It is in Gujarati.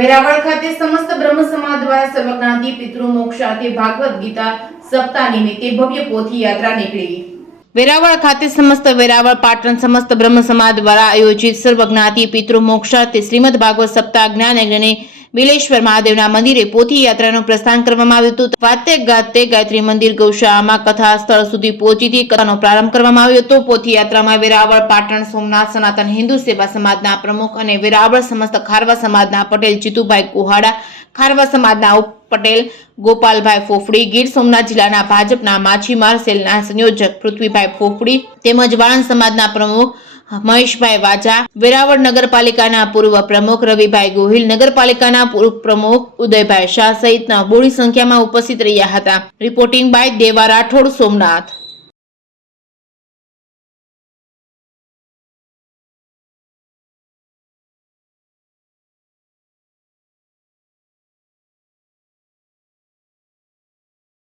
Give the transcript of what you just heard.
વેરાવળ ખાતે સમસ્ત બ્રહ્મ સમાજ દ્વારા સર્વજ્ઞાતિ પિતૃ મોક્ષાર્થે ભાગવત ગીતા સપ્તાહ નિમિત્તે ભવ્ય પોથી યાત્રા નીકળી। વેરાવળ ખાતે સમસ્ત વેરાવળ પાટણ સમસ્ત બ્રહ્મ સમાજ દ્વારા આયોજિત સર્વજ્ઞાતિ પિતૃ મોક્ષાર્થે શ્રીમદ ભાગવત સપ્તાહ જ્ઞાન યજ્ઞને બિલેશ્વર મહાદેવના મંદિરે પોથી યાત્રાનું પ્રસ્થાન કરવામાં આવ્યું હતું। વાતે ગાતે ગાયત્રી મંદિર ગૌશાળામાં કથા સ્થળ સુધી પહોંચીથી કથાનો પ્રારંભ કરવામાં આવ્યો હતો। પોથી યાત્રામાં વેરાવળ પાટણ સોમનાથ સનાતન હિન્દુ સેવા સમાજના પ્રમુખ અને વેરાવળ સમસ્ત ખારવા સમાજના પટેલ જીતુભાઈ કુહાડા, ખારવા સમાજના ઉપ પટેલ ગોપાલભાઈ ફોફડી, ગીર સોમનાથ જિલ્લાના ભાજપના માછીમાર સેલના સંયોજક પૃથ્વીભાઈ ફોફડી તેમજ વાળંદ સમાજના પ્રમુખ મહેશભાઈ વાજા, વેરાવળ નગરપાલિકાના પૂર્વ પ્રમુખ રવિભાઈ ગોહિલ, નગરપાલિકાના પૂર્વ પ્રમુખ ઉદયભાઈ શાહ સહિતના બોડી સંખ્યામાં ઉપસ્થિત રહ્યા હતા। રિપોર્ટિંગ બાય દેવા રાઠોડ, સોમનાથ।